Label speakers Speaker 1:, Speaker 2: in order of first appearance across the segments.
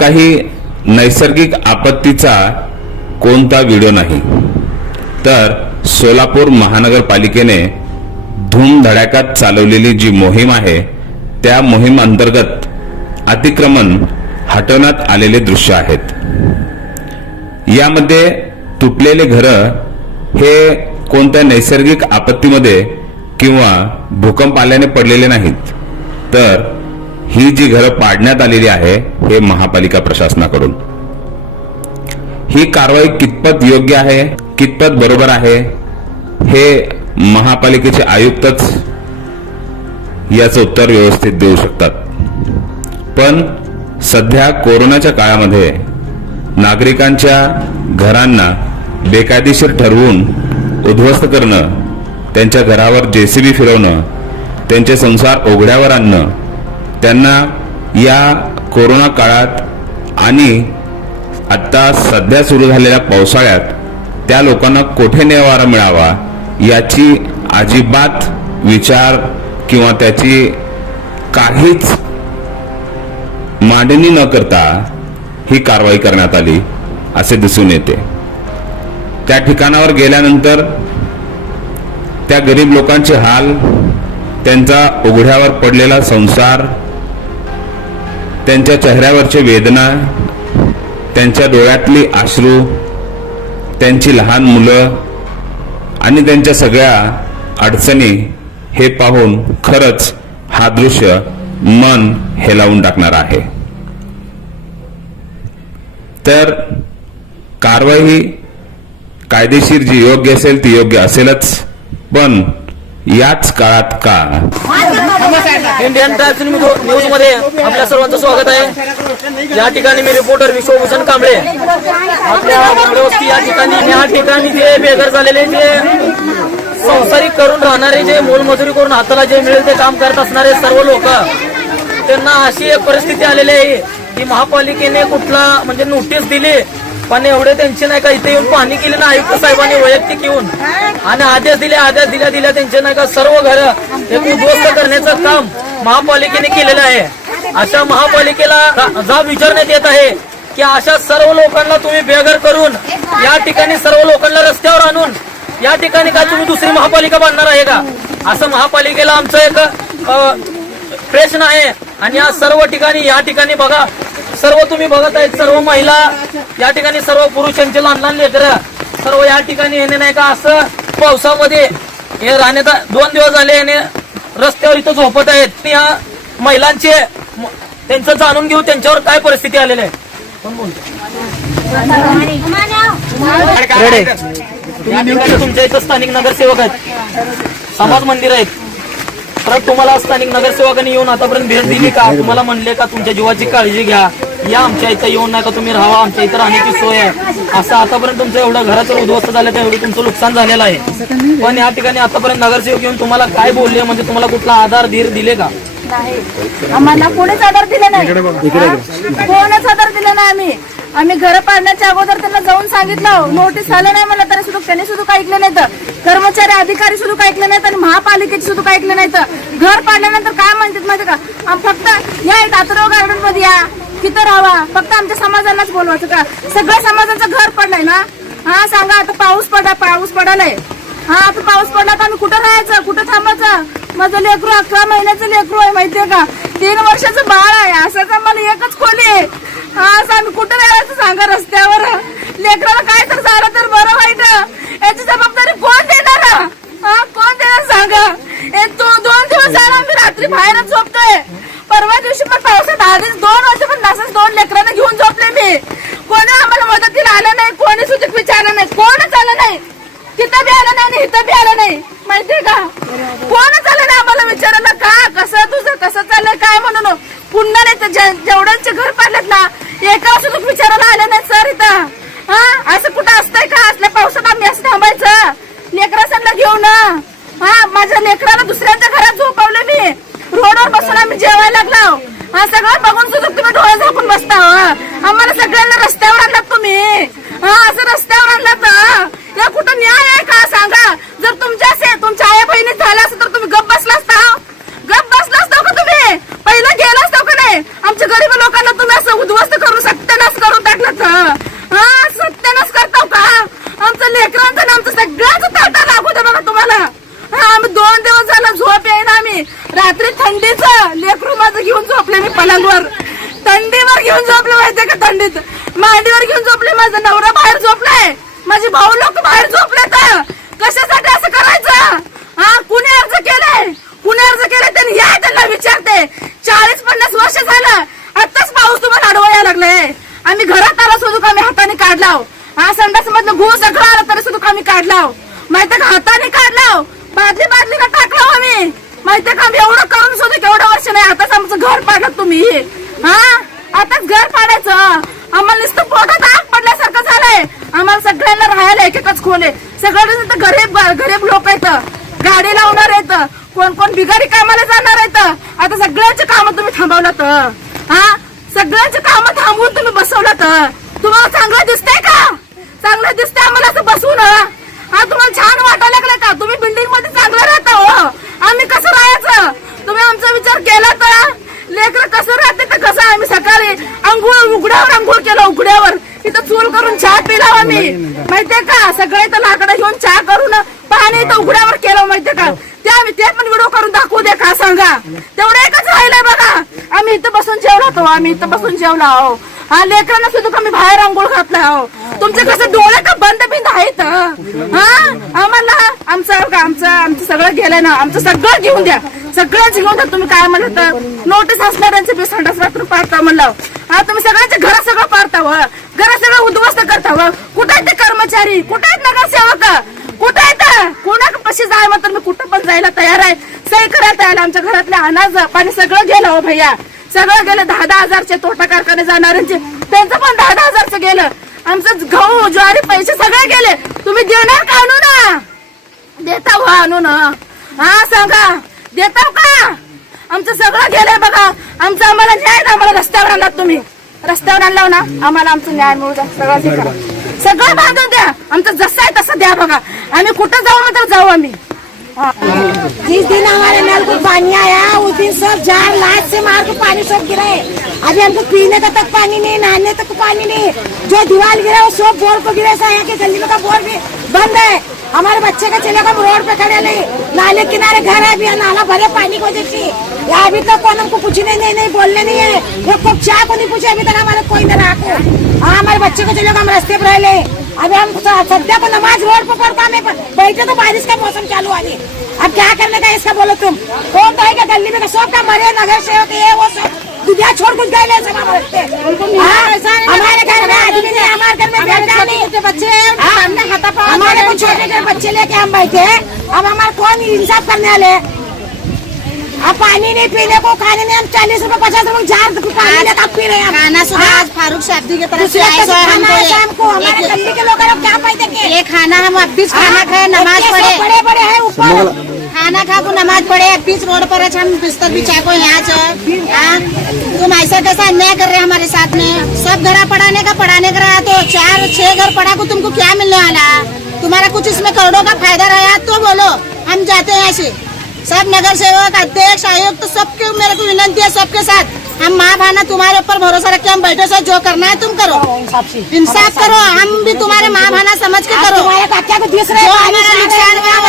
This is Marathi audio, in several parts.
Speaker 1: काही नैसर्गिक आपत्तीचा कोणता व्हिडिओ नाही. तर सोलापूर महानगरपालिकेने धूमधडाक्यात चालवलेली जी मोहीम आहे त्या मोहीम अंतर्गत अतिक्रमण हटवण्यात आलेले दृश्य आहेत. यामध्ये तुटलेले घरं हे कोणत्या नैसर्गिक आपत्तीमध्ये किंवा भूकंप आल्याने पडलेले नाहीत. तर ही जी घरं पाडण्यात आलेली आहे हे महापालिका प्रशासनाकडून. ही कारवाई कितपत योग्य आहे कितपत बरोबर आहे हे महापालिकेचे आयुक्तच याचं उत्तर व्यवस्थित देऊ शकतात. पण सध्या कोरोनाच्या काळामध्ये नागरिकांच्या घरांना बेकायदेशीर ठरवून उद्ध्वस्त करणं त्यांच्या घरावर जेसीबी फिरवणं त्यांचे संसार ओघड्यावर आणणं त्यांना या कोरोना काळात आणि आत्ता सध्या सुरू झालेल्या पावसाळ्यात त्या लोकांना कोठे निवारा मिळावा याची अजिबात विचार किंवा त्याची काहीच मांडणी न करता ही कारवाई करण्यात आली असे दिसून येते. त्या ठिकाणावर गेल्यानंतर त्या गरीब लोकांचे हाल त्यांचा उघड्यावर पडलेला संसार त्यांच्या चेहऱ्यावरचे वेदना त्यांच्या डोळ्यातली आश्रू त्यांची लहान मुलं आणि त्यांच्या सगळ्या अडचणी हे पाहून खरंच हा दृश्य मन हेलावून टाकणार आहे. तर कारवाई कायदेशीर जी योग्य असेल ती योग्य असेलच पण याच काळात का?
Speaker 2: इंडियन टाइम्स न्यूजमध्ये आपल्या सर्वांचं स्वागत आहे. या ठिकाणी मी रिपोर्टर विश्वभूषण कांबळे. आपल्या वस्ती या ठिकाणी या ठिकाणी जे बेघर झालेले जे संसारिक करून राहणारे जे मोलमजुरी करून हाताला जे मिळेल ते काम करत असणारे सर्व लोक त्यांना अशी एक परिस्थिती आलेली आहे. की महापालिकेने कुठला म्हणजे नोटीस दिली पण एवढे त्यांचे नाही का इथे येऊन पाहणी केली ना आयुक्त साहेबांनी वैयक्तिक येऊन. आणि आदेश दिले आदेश दिल्या दिल्या त्यांचे नाही का सर्व घर उद्ध्वस्त करण्याचं काम महापालिकेने केलेलं आहे. अशा महापालिकेला जा विचारण्यात येत आहे की अशा सर्व लोकांना तुम्ही बेघर करून या ठिकाणी सर्व लोकांना रस्त्यावर आणून या ठिकाणी काय तुम्ही दुसरी महापालिका बांधणार आहे का? असं महापालिकेला आमचं एक प्रश्न आहे. आणि या सर्व ठिकाणी या ठिकाणी बघा सर्व तुम्ही बघत आहेत सर्व महिला या ठिकाणी सर्व पुरुषांचे लहान लहान लेकरं सर्व या ठिकाणी येणे नाही का असं पावसामध्ये हे राहण्याचा दोन दिवस झाले याने रस्त्यावर इथं झोपत आहेत. या महिलांचे त्यांचं जाणून घेऊ त्यांच्यावर काय परिस्थिती आलेली आहे. तुमच्या इथं स्थानिक नगरसेवक आहेत. समाज मंदिर आहेत. परत तुम्हाला स्थानिक नगरसेवकांनी येऊन आतापर्यंत भेट दिली का? तुम्हाला म्हणले का तुमच्या जीवाची काळजी घ्या. या आमच्या इथं येऊन नाही का तुम्ही राहा आमच्या इथं राहण्याची सोय आहे. असं आतापर्यंत तुमचं एवढं घराचं उद्ध्वस्त झालं तर एवढं तुमचं नुकसान झालेलं आहे. पण या ठिकाणी आतापर्यंत नगरसेवक येऊन तुम्हाला काय बोलले? म्हणजे तुम्हाला कुठला आधार धीर दिले का?
Speaker 3: नाही. आम्हाला कोणीच आधार दिला नाही. कोणच आधार दिला नाही आम्ही. आम्ही घर पाडण्याच्या अगोदर त्यांना जाऊन सांगितलं. नोटीस आलं नाही मला तरी सुद्धा त्यांनी सुद्धा काही ऐकलं नाही कर्मचारी अधिकारी सुद्धा ऐकलं नाहीत आणि महापालिकेचे सुद्धा ऐकलं नाही घर पाडल्यानंतर काय म्हणतात माहिती का? फक्त या दातराव गार्डनमध्ये या. तिथं राहा. फक्त आमच्या समाजालाच बोलवायचं का? सगळ्या समाजाचं घर पडलंय ना? हा सांगा आता पाऊस पडा पाऊस पडालाय. हा आता पाऊस पडला तर आम्ही कुठं राहायचं? कुठं थांबायचं? माझं लेकरू अकरा महिन्याचं लेकरू आहे माहितीये का? तीन वर्षाचं बाळ आहे. असं आम्हाला एकच खोली आहे. हा आम्ही कुठं जायचं सांगा रस्त्यावर. लेकराला काय तर झालं तर बरं वाईट. याची जबाबदारी कोण देणार? कोण देणार सांगा? हे तो दोन दिवस झाला आम्ही रात्री बाहेरच झोपतोय. परवा दिवशी पण पावसात आधीच दोन वर्ष पण असंच दोन लेकरांना घेऊन झोपले मी. कोणी आम्हाला मदतीला आलं नाही कोणी सुद्धा विचारलं नाही कोणच आलं नाही. तिथं बी आलं नाही आणि इथं बी आलं नाही. माहितीये का? कोणच आलं नाही आम्हाला विचारायला. का? कसं तुझं कसं चाललंय काय म्हणून? पुन्हा नाही तर जेवढ्यांचे घर पाडलेत ना एका सुद्धा विचारायला आलं नाही सर इथं. हा? असं कुठं असतंय का? असल्या पावसात आम्ही असं थांबायचं. लेकरासांना घेऊन. हा? माझ्या लेकराला दुसऱ्यांच्या घरात झोपवलं मी. रोडवर बसून आम्ही जेवायला लागलो. हा सगळं बघून सुद्धा तुम्ही डोळे झाकून बसता हो. आम्हाला सगळ्यांना रस्त्यावर आणलात तुम्ही हा असं रस्त्यावर आणलात हा. या कुठं न्याय आहे का सांगा जर तुमच्या असे तुमच्या आई बहिणी झाल्या असं तर तुम्ही गप्प बसला असता हो. गप्प बसला असता का तुम्ही पहिला गेला असता का नाही आमच्या गरीब लोकांना तुम्ही असं उद्ध्वस्त करू शकता रात्री थंडीचं लेकरू माझं घेऊन झोपले मी पलंगवर. थंडीवर घेऊन झोपले माहितीये का थंडीत? मांडीवर घेऊन झोपले माझा. नवरा बाहेर झोपलाय. माझे भाऊ लोक बाहेर झोपले तर कशासाठी असं करायचं? हा कुणी अर्ज केलाय? कुणी अर्ज केलाय? त्यांनी या त्यांना विचारते. चाळीस पन्नास वर्ष झालं. आताच पाऊस तुम्हाला अडवा लागलाय. आम्ही घरात आला सुद्धा आम्ही हाताने काढलाव. हा संडास मधलं गु सगळं आलं तरी सुद्धा आम्ही काढलाव. माहिती का? हाताने काढलाव. बादली बादली का टाकलाव आम्ही? माहितीये का? मी एवढं करून सुद्धा केवढं वर्ष नाही. आताच आमचं घर पाडलं तुम्ही. हा? आताच घर पाडायचं. आम्हाला नुसतं पोटात आग पडल्यासारखं झालंय. आम्हाला सगळ्यांना राहायला एक एकच खोले सगळ्यांना तिथं गरीब गरीब लोक आहेत. गाडी लावणार आहेत. कोण कोण बिगारी कामाला जाणार येत आता सगळ्यांचे काम तुम्ही थांबवलं हा? सगळ्यांचे काम थांबवून तुम्ही बसवलं तुम्हाला चांगलं दिसतंय का? चांगलं दिसतंय आम्हाला असं बसवून हा तुम्हाला छान वाटायला लागलं का तुम्ही बिल्डिंगमध्ये चांगलं राहता हो आम्ही कसं राहायचं तुम्ही आमचा विचार केला तर लेकर कसं राहते तर कसं आम्ही सकाळी अंघोळ उघड्यावर अंघोळ केलं उघड्यावर? तिथं चूल करून चहा पिला आम्ही माहितीये का? सगळे तर लाकडं घेऊन चहा करून पाणी इथं उघड्यावर केलं माहितीये का? ते आम्ही ते पण व्हिडिओ करून दाखवू दे का सांगा? तेवढं एकच राहिलंय बघा. आम्ही इथं बसून जेवलो होतो आम्ही इथं बसून जेवलो आहो. हा लेकरांना सुद्धा आम्ही बाहेर आंघोळ घातला आहो तुमचे कसं डोळे का बंद बिंद आहेत हा? आम्हाला आमचं हो का आमचं आमचं सगळं गेलंय ना आमचं सगळं घेऊन द्या. सगळंच घेऊन द्या. तुम्ही काय म्हणत तर नोटीस असणाऱ्यांचे बी संडास रात्र पाडता म्हणलं. हा तुम्ही सगळ्यांचे घर सगळं पाडता हो. व घर सगळं उद्ध्वस्त करता हो. व कुठे आहेत ते कर्मचारी? कुठे आहेत नगरसेवक? कुठे आहेत? कोणा कशी जाय? म्हणतात मी कुठं पण जायला तयार आहे. सही करायला तयार आमच्या घरातल्या अनाज पाणी सगळं गेलं हो भैया. सगळं गेलं दहा दहा हजारचे तोटा कारखाने जाणाऱ्यांचे त्यांचं पण दहा दहा हजारचं गेलं. आमचं गहू ज्वारी पैसे सगळे गेले. तुम्ही देणार का आणू ना? देता हो ना. हा सांगा. देता का? आमचं सगळं गेलंय बघा. आमचं आम्हाला न्याय द्या आम्हाला रस्त्यावर आणला तुम्ही. रस्त्यावर आणला हो ना? आम्हाला आमचं न्याय मिळू द्या. सगळं सगळं बांधून द्या. आमचं जसं आहे तसं द्या बघा. आम्ही कुठं जाऊ म्हणतो जाऊ आम्ही.
Speaker 4: जिस दिन हमारे नल को पानी आया उस दिन सब जार लात से मार के पानी सब गिरा। है अभी हमको पीने का तक पानी नहीं नहाने तक पानी नहीं। जो दीवार गिरा वो सब बोर को गिरा सा यहाँ के गली में का बोर भी बंद है। हमारे बच्चे का चले हम रोड पे खड़े नहीं। नाले किनारे घर है अभी नाला भरे पानी को देखी। यहाँ अभी तक कौन हमको कुछ नहीं नहीं नहीं बोलने नहीं है। वो कुछ चाय को नहीं पूछे अभी तक हमारे कोई ना रहा को बच्चे को चले हम रास्ते पर रहे अभी हम स- सद्या को नमाज रोड पर पढ़ता नहीं बैठे तो बारिश का मौसम चालू अभी अब क्या करने का इसका बोलो तुम? कौन तो है गली में सब का मरे नगर सेवक ये वो सब। दुनिया छोड़ कुछ गए ले सब हमारे रखते हाँ, हमारे घर में आदमी नहीं हमारे घर में बेटा नहीं। बच्चे हमने हमारे को छोटे छोटे बच्चे लेके हम बैठे हैं। अब हमारे कौन इंसाफ करने वाले हैं? अब पानी नहीं पीने को खाने नहीं हम चालीस रुपए पचास रुपए जार पानी लेकर अब पी रहे हैं हम।
Speaker 5: खाना सुबह? आज फारूक शाब्दी की तरफ
Speaker 4: दूसरे
Speaker 5: से आए
Speaker 4: का
Speaker 5: सो
Speaker 4: खाना
Speaker 5: हमको
Speaker 4: शाम को हमारे
Speaker 5: ये-
Speaker 4: गली के लोग अब क्या पाई देंगे
Speaker 5: ये खाना हम अब बीच खाना खाए नमाज पढ़े.
Speaker 4: बड़े बड़े हैं ऊपर
Speaker 5: खाना खा को नमाज पढ़े बीच रोड पर हम बिस्तर बिछा को यहाँ से? तुम ऐसा कैसा अन्याय कर रहे हैं हमारे साथ में? सब घर पढ़ाने का पढ़ाने का रहा तो चार छह घर पढ़ा को तुमको क्या मिलने वाला? तुम्हारा कुछ इसमें करोड़ों का फायदा रहा तो बोलो हम जाते हैं ऐसे सब नगर सेवक अध्यक्ष आयुक्त तो सबके मेरे को विनंती है सबके साथ। हम माँ भाना तुम्हारे ऊपर भरोसा रखे हम बैठे से जो करना है तुम करो। इंसाफ करो हम भी तुम्हारे माँ भाना समझ के करो।
Speaker 4: हैं, आ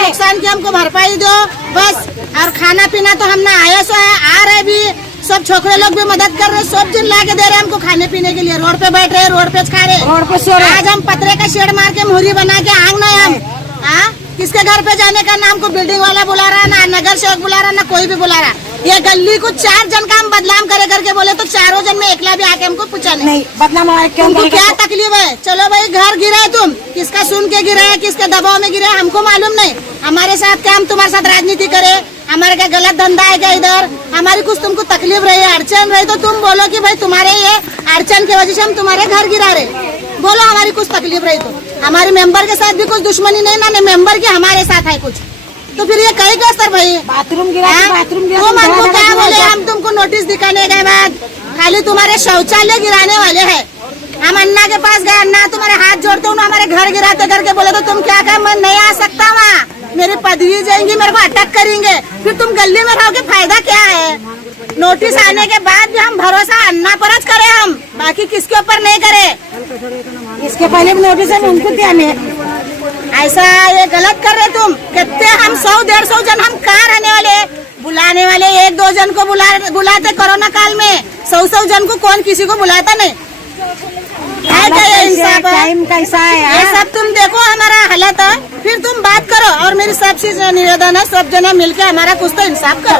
Speaker 5: नुकसान
Speaker 4: हैं।
Speaker 5: की हमको भरपाई दो बस। और खाना पीना तो हम ना आए सो है आ रहे भी। सब छोकरे लोग भी मदद कर रहे सब दिन ला के दे रहे हैं हमको खाने पीने के लिए। रोड पे बैठ रहे रोड पे खा रहे।
Speaker 4: रोड पे सो रहे। हैं।
Speaker 5: आज हम पतरे का शेड मार के मोहरी बना के आंग ना हम हाँ किसके घर पे जाने का ना हमको बिल्डिंग वाला बुला रहा है ना नगर सेवक बुला रहा है ना कोई भी बुला रहा है? ये गली को चार जन का हम बदनाम करे करके बोले तो चारों जन में एकला भी आके हमको पूछा नहीं।
Speaker 4: नहीं बदनाम क्यों
Speaker 5: तुमको? क्या तकलीफ़ है? चलो भाई घर गिरा है तुम। किसका सुन के गिरा है किसके दबाव में गिरा है हमको मालूम नहीं। हमारे साथ क्या हम तुम्हारे साथ राजनीति करे? हमारे क्या गलत धंधा है क्या इधर? हमारी कुछ तुमको तकलीफ़ रही है अड़चन रही तो तुम बोलो कि भाई तुम्हारे ये अड़चन की वजह से हम तुम्हारे घर गिरा रहे। बोलो हमारी कुछ तकलीफ़ रही तो। हमारे मेंबर के साथ भी कुछ दुश्मनी नहीं ना मेंबर की हमारे साथ है कुछ। तो फिर ये कहीं का सर भाई?
Speaker 4: बाथरूम गिरा
Speaker 5: हाँ?
Speaker 4: बाथरूम गिरा
Speaker 5: तुम हमको क्या बोले? हम तुमको नोटिस दिखाने के बाद। खाली तुम्हारे शौचालय गिराने वाले है। हम अन्ना के पास गए अन्ना तुम्हारे हाथ जोड़ते हूँ हमारे घर गिराते करके बोले तो तुम क्या कहा मैं नहीं आ सकता वहाँ। मेरी पदवी जाएँगी मेरे को अटक करेंगे। फिर तुम गली में रहोगे फ़ायदा क्या है? नोटिस आने के बाद भी हम भरोसा अन्ना पर करे हम। बाकी किसके ऊपर नहीं करे।
Speaker 4: इसके पहले भी नोटिस है उनको दिया हमें
Speaker 5: ऐसा ये गलत कर रहे तुम? कितने हम सौ डेढ़ सौ जन हम कहाँ रहने वाले बुलाने वाले एक दो जन को बुला बुलाते कोरोना काल में। सौ सौ जन को कौन किसी को बुलाता नहीं? है क्या ये इंसाफ
Speaker 4: टाइम कैसा है
Speaker 5: ये
Speaker 4: हाँ?
Speaker 5: सब तुम देखो हमारा हालत है। फिर तुम बात करो और मेरी सबसे निवेदन है सब जना मिलके हमारा कुछ तो इंसाफ करो।